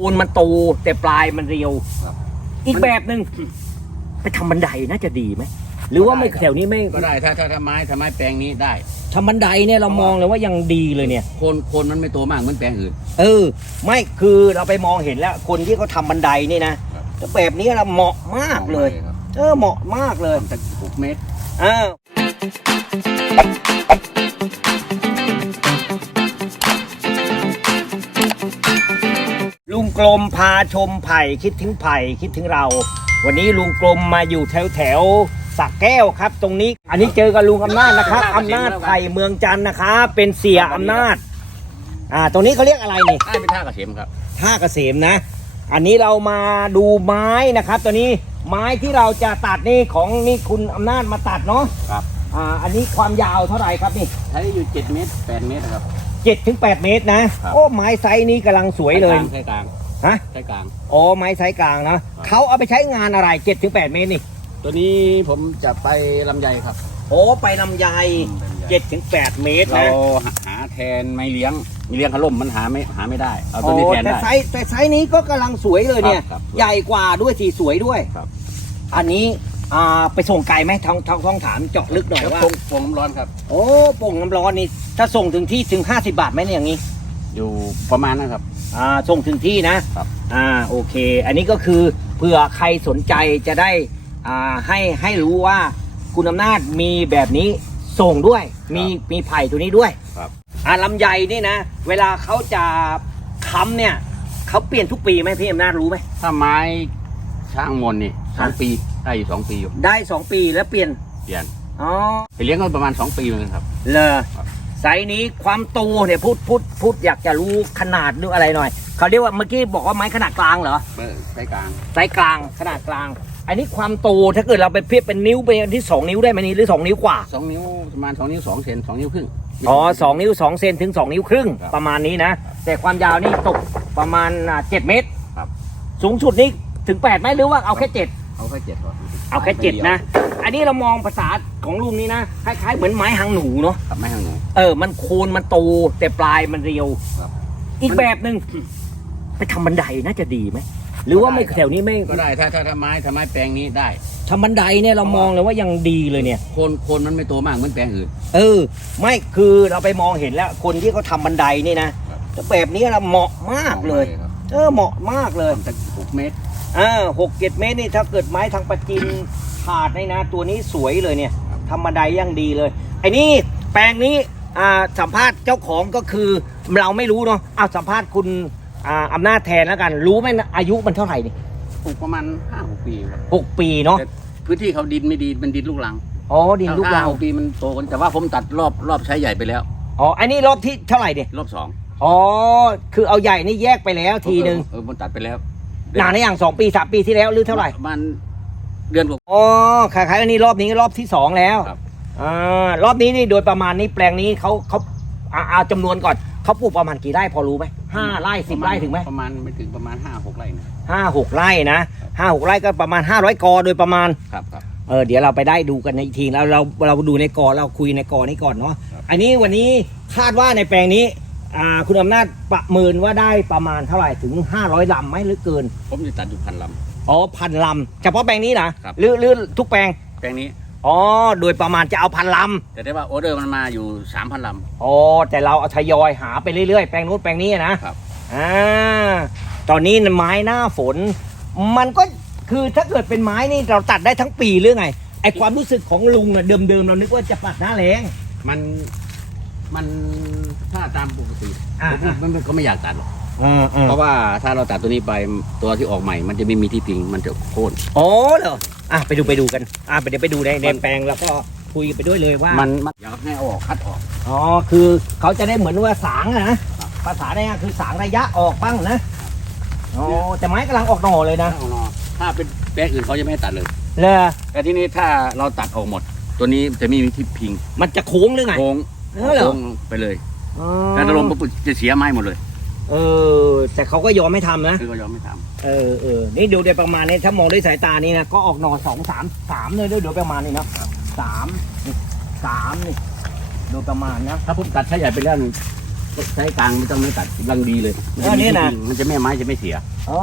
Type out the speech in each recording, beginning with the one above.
โคนมันโตแต่ปลายมันเรียว ครับ อีกแบบหนึ่งไปทำบันไดน่าจะดีไหมหรือว่าไม่ได้ครับแถวนี้ไม่ก็ได้ถ้าถ้าถ้าไม้ถ้าไม้แปลงนี้ได้ ทำบันไดเนี่ยเรามองเลยว่ายังดีเลยเนี่ยโคนโคนมันไม่โตมากเหมือนแปลงอื่น เออ ไม่คือเราไปมองเห็นแล้ว คนที่เขาทำบันไดนี่นะครับ แต่แบบนี้เราเหมาะมากเลย ครับเออเหมาะมากเลยทำสักหกเมตร เออ กลมพาชมไผ่คิดถึงไผ่คิดถึงเรา วันนี้ลุงกลมมาอยู่แถวแถวๆสักแก้วครับ ตรงนี้ อันนี้เจอกับลุงอำนาจนะครับอำนาจไผ่เมืองจันทร์นะครับเป็นเสียอำนาจ อ่า ตรงนี้เขาเรียกอะไรนี่ได้เป็นท่ากระเทียมครับท่าเกษมนะ อันนี้เรามาดูไม้นะครับ ตัวนี้ไม้ที่เราจะตัดนี่ของนี่คุณอำนาจมาตัดเนาะครับอ่าอันนี้ความยาวเท่าไหร่ครับนี่ใช้อยู่เจ็ดเมตรแปดเมตรนะครับเจ็ดถึงแปดเมตรนะครับโอ้ไม้ไซส์นี้กำลังสวยเลย ใช้กลาง ฮะใช้กลางโอ้ไม้ไซส์กลางนะเขาเอาไปใช้งานอะไรเจ็ดถึงแปดเมตรนี่ตัวนี้ผมจะไปลำไยครับ โอ้ไปลำไยเจ็ดถึงแปดเมตรเรานะหาแทนไม้เลี้ยงไม้เลี้ยงขลุ่มมันหาไม่หาไม่ได้ เอาตัวโอ้นี้แทนแต่ได้ ไซส์แต่ไซส์นี้ก็กำลังสวยเลยเนี่ย ครับครับใหญ่กว่าด้วยสีสวยด้วย ครับ อันนี้อ่าไปส่งไกลไหมท้องท้องท้องถามเจาะลึกหน่อยเดี๋ยวว่าปงปงน้ำร้อนครับ โอ้โป่งน้ำร้อนนี่ถ้าส่งถึงที่ถึง 50 บาทไหมเนี่ยอย่างนี้ อยู่ประมาณนั้นครับ อ่าส่งถึงที่นะครับ อ่าโอเค อันนี้ก็คือเผื่อใครสนใจจะได้อ่าให้ให้รู้ว่าคุณอำนาจมีแบบนี้ส่งด้วย มีมีไผ่ตัวนี้ด้วยครับ อ่าลำไยนี่นะ เวลาเขาจะค้ำเนี่ยเขาเปลี่ยนทุกปีไหมพี่อำนาจรู้ไหม ถ้าไม้ช่างมนนี่สองปีได้อยู่สองปีอยู่ได้2ปีแล้วเปลี่ยนเปลี่ยนอ๋อไปเลี้ยงก็ประมาณสองปีเหมือนกันครับ เลยครับ ไซส์นี้ความโตเนี่ยพูดพูดพูดอยากจะรู้ขนาดหรืออะไรหน่อยเขาเรียกว่าเมื่อกี้บอกว่าไม้ขนาดกลางเหรอเบอร์ใช้กลางไซส์กลางขนาดกลาง อันนี้ความโตถ้าเกิดเราไปเพียบเป็นนิ้วเป็นอันที่สองนิ้วได้ไหมนี่หรือสองนิ้วกว่าสองนิ้วประมาณสองนิ้วสองเซนสองนิ้วครึ่งอ๋อสองนิ้วสองเซนถึงสองนิ้วครึ่งครับประมาณนี้นะ แต่ความยาวนี่ตกประมาณอ่าเจ็ดเมตรครับสูงสุดนี่ถึงแปดไหมหรือว่าเอาแค่เจ็ด เอาแค่เจ็ดก่อนเอาแค่เจ็ดนะ อันนี้เรามองภาษาของลุงนี่นะคล้ายๆเหมือนไม้หางหนูเนาะครับไม่ห่างหนู เออ มันโคนมันโตแต่ปลายมันเรียว ครับ อีกแบบหนึ่งไปทำบันไดน่าจะดีไหมหรือว่าไม่ได้ครับแถวนี้ไม่ก็ได้ถ้าถ้าถ้าไม้ถ้าไม้แปลงนี้ได้ ทำบันไดเนี่ยเรามองเลยว่ายังดีเลยเนี่ย โคนโคนมันไม่โตมากเหมือนแปลงอื่น เออ ไม่คือเราไปมองเห็นแล้ว คนที่เขาทำบันไดนี่นะครับแต่แบบนี้เราเหมาะมากเลยครับเออเหมาะมากเลย ทำสักหกเมตร อ่าหกเจ็ดเมตรนี่ถ้าเกิดไม้ทางประจินขาดในนะ ตัวนี้สวยเลยเนี่ยทำบันไดยังดีเลย ไอ้นี่แปลงนี้อ่าสัมภาษณ์เจ้าของก็คือเราไม่รู้เนาะเอาสัมภาษณ์คุณอ่าอำนาจแทนแล้วกัน รู้ไหมนะอายุมันเท่าไหร่นี่ปลูกประมาณห้าหกปีครับหกปีเนาะแต่พื้นที่เขาดินไม่ดีมันดินลูกลังอ๋อดินลูกห้เราหปีมันโตกันแต่ว่าผมตัดรอบรอบใช้ใหญ่ไปแล้วอ๋ออันนี้รอบที่เท่าไหร่เนี่ยรอบสองอ๋อคือเอาใหญ่นี่แยกไปแล้วทีหนึ่งเออผมตัดไปแล้ว นานในอย่างสองปีสามปีที่แล้วหรือเท่าไหร่ประมาณเดือนกว่าอ๋อคล้ายๆอันนี้รอบนี้รอบที่สองแล้วครับอ่ารอบนี้นี่โดยประมาณนี้แปลงนี้เขาเขาอ่าเอาจำนวนก่อนเขาปลูกประมาณกี่ไร่พอรู้ไหมห้าไร่สิบไร่ถึงไหมประมาณไม่ถึงประมาณห้าหกไร่นะ ห้าหกไร่นะห้าหกไร่ก็ประมาณห้าร้อยกอโดยประมาณ ครับครับ เออเดี๋ยวเราไปได้ดูกันในอีกทีแล้วเราเราดูในกอเราคุยในกอนี้ก่อนเนาะครับอันนี้วันนี้คาดว่าในแปลงนี้ อ่าคุณอำนาจประเมินว่าได้ประมาณเท่าไหร่ถึง 500ลำไหมหรือเกิน ผมจะตัดอยู่พันล อ๋อพันลำเฉพาะแปลงนี้นะครับหรือหรือทุกแปลงำแปลงนี้ อ๋อ โดยประมาณจะเอาพันลแต่ได้ว่าออเดอร์มันมาอยู่สามพันลำ อ๋อ แต่เราเอาทยอยหาไปเรื่อยๆ แปลงนู้นแปลงนี้นะครับอ่า ตอนนี้ไม้หน้าฝน มันก็คือถ้าเกิดเป็นไม้นี่เราตัดได้ทั้งปีหรือไง ไอความรู้สึกของลุงน่ะเดิมๆเรานึกว่าจะปัดหน้าแรงำมัน มันถ้าตามปกติอ่า ผมมันก็ไม่อยากตัดหรอกอ่าอ่าเพราะว่าถ้าเราตัดตัวนี้ไปตัวที่ออกใหม่ มันจะไม่มีที่พิงมันจะโค่นอ๋อเหรออะไปดูไปดูกันอะไปเดี๋ยวไปดูในในแปลงแล้วก็คุยไปด้วยเลยว่า มันมันอยากให้เอาออกคัดออก อ๋อ คือเขาจะได้เหมือนว่าสางอะนะ ภาษาได้ง่ายคือสางระยะออกบ้างนะ อ๋อ แต่ไม้กำลังออกหน่อเลยนะถ้าเอานอถ้าเป็นแปลงอื่นเขาจะไม่ให้ตัดเลย เลยแต่ที่นี้ถ้าเราตัดออกหมด ตัวนี้จะไม่มีที่พิงมันจะโค้งหรือไงโค้ง เออเหรอ โค้งไปเลยอ๋อถ้าจะลงปุ๊บจะเสียไม้หมดเลยเออ แต่เขาก็ยอมไม่ทำนะ คือก็ยอมไม่ทเออเออนี่ดูโดยประมาณนี้ถ้ามองด้วยสายตานี่นะก็ออกหน่อสองสามสามเลยด้วยโดยประมาณนี้นะสามนี่สามนี่โดยประมาณนะำถ้าผมตัดใช้ใหญ่ไปแล้วใช้กลางไม่ต้องไม่ตัดกำลังดีเลยมัเออนี่นะ มันจะแม่ไม้จะไม่เสียอ๋อ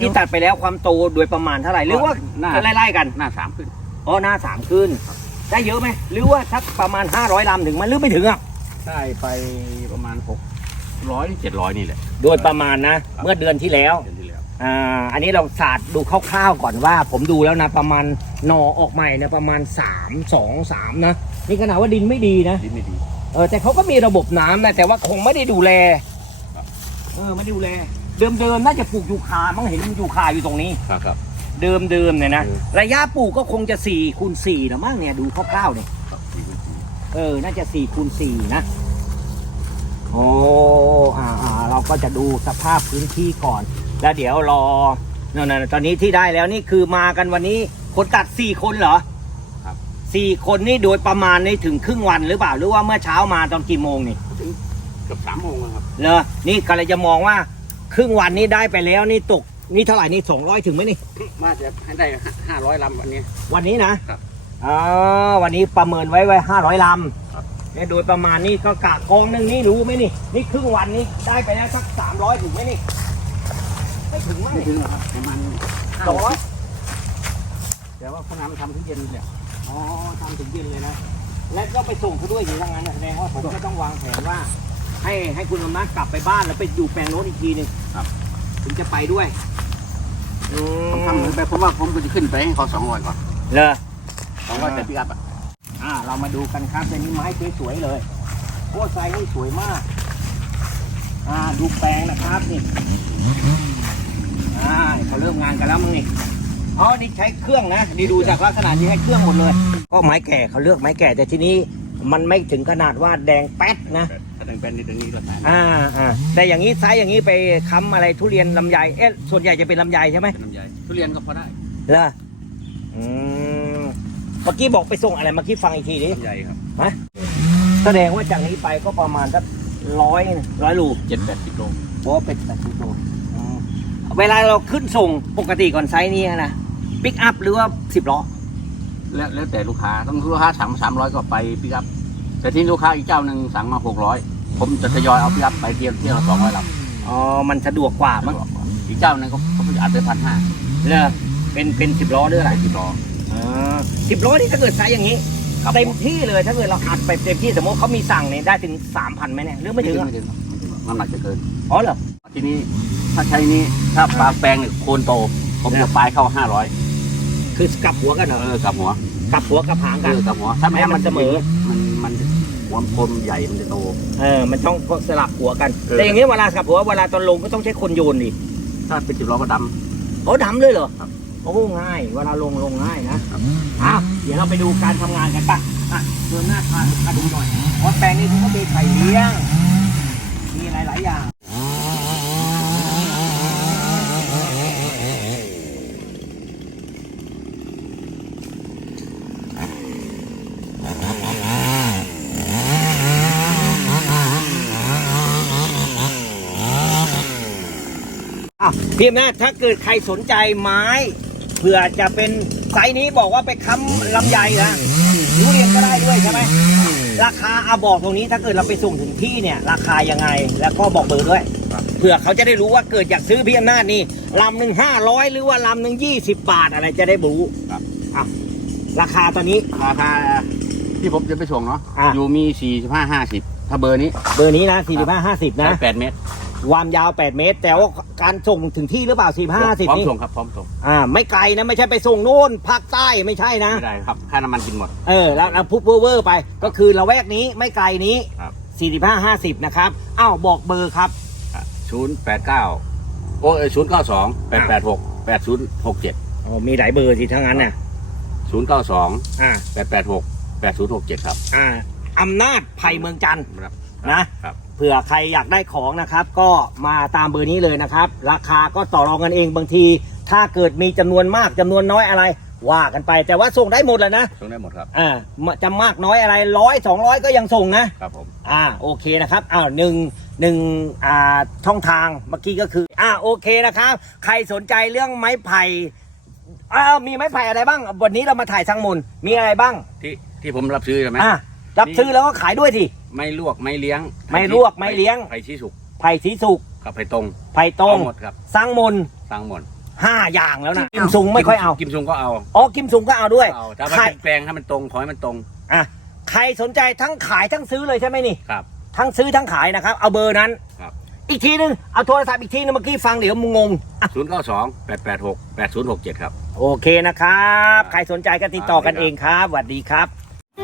ที่ตัดไปแล้วความโตโดยประมาณเท่าไหร่หรือว่าหน้าไล่ๆกัน หน้าสามขึ้นอ๋อหน้าสามขึ้น ได้เยอะไหมหรือว่าสักประมาณ 500ลำถึงไหมันหรือไม่ถึงอะได้ไปประมาณหกร้อยเจ็ดร้อยนี่แหละโดยประมาณนะ เมื่อเดือนที่แล้วเดือนที่แล้วอ่าอันนี้เราศาสตร์ดูคร่าวๆก่อนว่า ผมดูแล้วนะประมาณหนอออกใหม่นะประมาณ 3 2 3 นะนี่ขนาดว่าดินไม่ดีนะดิ้นไม่ดีเออแต่เขาก็มีระบบน้ำนะแต่ว่าคงไม่ได้ดูแลครับเออไม่ได้ดูแล เดิมๆน่าจะปลูกยูคามั้งเห็นมันยูคาอยู่ตรงนี้ครับ ครับเดิมๆเนี่ยนะเออระยะปลูกก็คงจะ4คูณ4นะมั้งเนี่ยดูคร่าวๆเนี่ยครับสี่คูณสี่เออ น่าจะ4คูณ4นะโอ้อ่าอ่าเราก็จะดูสภาพพื้นที่ก่อน แล้วเดี๋ยวรอนั่นๆตอนนี้ที่ได้แล้วนี่คือมากันวันนี้คนตัด4คนเหรอครับ สี่คนนี่โดยประมาณนี่ถึงครึ่งวันหรือเปล่าหรือว่าเมื่อเช้ามาตอนกี่โมงนี่ถึงเกือบสามโมงแล้วครับเลอนี่ก็เลยจะมองว่า ครึ่งวันนี้ได้ไปแล้วนี่ตก นี่เท่าไหร่นี่สองร้อยถึงไหมนี่ มาจะให้ได้ห้าร้อยลำวันนี้ วันนี้นะครับอ๋อวันนี้ประเมินไว้ไว้ห้าร้อยลำครับเนี่ยโดยประมาณนี้ก็กะกองหนึงนี่รู้ไหมนี่ นี่ครึ่งวันนี้ได้ไปแล้วสักสามร้อยถึงไหมนี่ ไม่ถึงมั้งไม่ถึงหรอกครับประมาณห้าสองร้อยแต่ว่าเขานำทำทุกเย็นเลยอ๋อทำถึงเย็นเลยนะ และก็ไปส่งเขาด้วยอยู่ทางนั้นนะแสดงว่าผมก็ต้องวางแผนว่า ให้ให้คุณอำนาจกลับไปบ้านแล้วไปอยู่แปลงโน้นอีกทีหนึงครับ ถึงจะไปด้วยอื ผมทำเหมือนไปผมว่าผมก็จะขึ้นไปให้เขาสองร้อยก่อนเลยสองร้อยแต่พี่อัพอะอ่า เรามาดูกันครับเป็นนี้ไม้สวยๆเลยโอ้ไซส์นี่สวยมาก อ่า ดูแปลงนะครับนี่อ่าเขาเริ่มงานกันแล้วมึงนี่อ๋อนี่ใช้เครื่องนะนี่ดูจากลักษณะที่ให้เครื่องหมดเลย ก็ไม้แก่เขาเลือกไม้แก่แต่ทีนี้มันไม่ถึงขนาดว่าแดงแป๊ดนะถ้า แดงเป็นนี่ตรงนี้ก็ได้อ่าอ่าแต่อย่างนี้ไซส์อย่างนี้ไปค้ำอะไรทุเรียนลำไยเอ๊ะส่วนใหญ่จะเป็นลำไยใช่ไหมเป็นลำไยทุเรียนก็พอได้เหรออืมเมื่อกี้บอกไปส่งอะไรเมื่อกี้ฟังอีกทีดิลำไยครับแสดงว่าจากนี้ไปก็ประมาณสักร้อยร้อยลูกเจ็ดแปดสิบโลโอ้เป็นแบบนี้ตัวอืมเวลาเราขึ้นส่งปกติก่อนไซส์นี้นะปิกอัพหรือว่าสิบล้อแล้วแล้วแต่ลูกค้าต้องลูกค้าสั่งสามร้อยก็ไปพี่อัพแต่ที่ลูกค้าอีกเจ้าหนึ่งสั่งมาหกร้อย ผมจะทยอยเอาพี่อัพไปเที่ยวเที่ยวละสองร้อยลำอ๋อ มันสะดวกกว่ามั้งอีกเจ้าหนึ่งเขาเขาจะอัดไปพันห้าเลอเป็นเป็นสิบล้อหรืออะไรสิบล้อสิบล้อนี่ถ้าเกิดไซส์อย่างนี้เต็มที่เลยถ้าเกิดเราอัดไปเต็มที่สมมติเขามีสั่งเนี่ยได้ถึงสามพันไหมเนี่ยหรือไม่ถึงอะไม่ถึงครับไม่ถึงน้ำหนักจะเกิน อ๋อเหรอ ทีนี้ถ้าใช้นี้ถ้าปลาแปลงเนี่ยโคนโต ผมจะปลายเข้าห้าร้อยคือกลับหัวกันเหรอเออกลับหัวกลับหัวกลับหางเอกัน อกลับหัว ถ้าไม่ให้ให้มันเสมอ มันมัน หัวโคนใหญ่มันจะโต เออ มันต้องสลับหัวกัน เออ แต่อย่างนี้เวลากลับหัวเวลาตอนลงก็ต้องใช้คนโยนดิถ้าเป็นสิบล้อก็ดโอ้ดำเลยเหรอครับโอ้ง่าย เวลาลงลงง่ายนะครับอ้าวเดี๋ยวเราไปดูการทำงานกันป่ะอะเดินหน้าพามาดูหน่อยเพราะแปลงนี้เขาก็มีไข่เลี้ยง มีหลายๆอย่าง พี่อำนาจถ้าเกิดใครสนใจไม้เผื่อจะเป็นไซส์นี้บอกว่าไปค้ำลำไยนะทุเรียนก็ได้ด้วยใช่ไหมราคาเอาบอกตรงนี้ถ้าเกิดเราไปส่งถึงที่เนี่ย ราคายังไงแล้วก็บอกเบอร์ด้วยเผื่อเขาจะได้รู้ว่าเกิดอยากซื้อพี่อำนาจนี่ลำหนึ่งห้าร้อยหรือว่าลำหนึ่งยี่สิบบาทอะไรจะได้รู้ครับอะราคาตอนนี้ำราคาที่ผมจะไปส่งเนาะอะอยู่มีสี่สิบห้าห้าสิบถ้าเบอร์นี้ เบอร์นี้นะสี่สิบห้าห้าสิบนะแปดเมตร ความยาว 8 เมตร แต่ว่าการส่งถึงที่หรือเปล่าสี่ห้าสิบพร้อมนี่ส่งครับพร้อมส่งอ่าไม่ไกลนะ ไม่ใช่ไปส่งโน่นภาคใต้ไม่ใช่นะ ไม่ได้ครับค่าน้ำมันกินหมด เออ แล้วแล้วพุบเวอร์ไป ก็คือละแวกนี้ไม่ไกลนี้ ครับ45 50 นะครับ อ้าวบอกเบอร์ครับ ศูนย์แปดเก้าโอ้ศูนย์เก้าสองแปดแปดหกแปดศูนย์หกเจ็ดอ๋อ มีหลายเบอร์สิทั้งนั้นน่ะ ศูนย์เก้าสองอ่า แปดแปดหกแปดศูนย์หกเจ็ดครับ อ่าอำนาจไผ่เมืองจันทร์ ครับ นะครับ เผื่อใครอยากได้ของนะครับ ก็มาตามเบอร์นี้เลยนะครับ ราคาก็ต่อรองกันเองบางที ถ้าเกิดมีจำนวนมากจำนวนน้อยอะไร ว่ากันไปแต่ว่าส่งได้หมดเลยนะส่งได้หมดครับ อ่าจะมากน้อยอะไรร้อยสองร้อยก็ยังส่งนะ ครับผม อ่าโอเคนะครับอ้าวหนึ่งหนึ่งอ่าช่องทางเมื่อกี้ก็คืออ่าโอเคนะครับ ใครสนใจเรื่องไม้ไผ่อ้าวมีไม้ไผ่อะไรบ้าง วันนี้เรามาถ่ายสังมุนมีอะไรบ้างที่ที่ผมรับซื้อใช่ไหมอ่ารับซื้อแล้วก็ขายด้วยทีม ไม่ลวกไม่เลี้ยงไม่ลวกไม่เลี้ยง ไผ่ชี้สุกไผ่สีสุกกับไผ่ตรงไผ่ตรงเอาหมดครับสังมนสั่งหมดห้าอย่างแล้วนะกิมซุงไม่ค่อยเอากิมซุงก็เอาอ๋อกิมซุงก็เอาด้วยเอาถ้ามันใครเป็นแปลงให้มันตรงขอให้มันตรงอะใครสนใจทั้งขายทั้งซื้อเลยใช่ไหมนี่ครับ ทั้งซื้อทั้งขายนะครับ เอาเบอร์นั้นครับอีกทีนึงเอาโทรศัพท์อีกทีนึงเมื่อกี้ฟังเดี๋ยวมึงงงอะศูนย์เก้าสองแปดแปดหกแปดศูนย์หกเจ็ดครับ โอเคนะครับ ใครสนใจก็ติดต่อกันครับเองครับสวัสดีครับ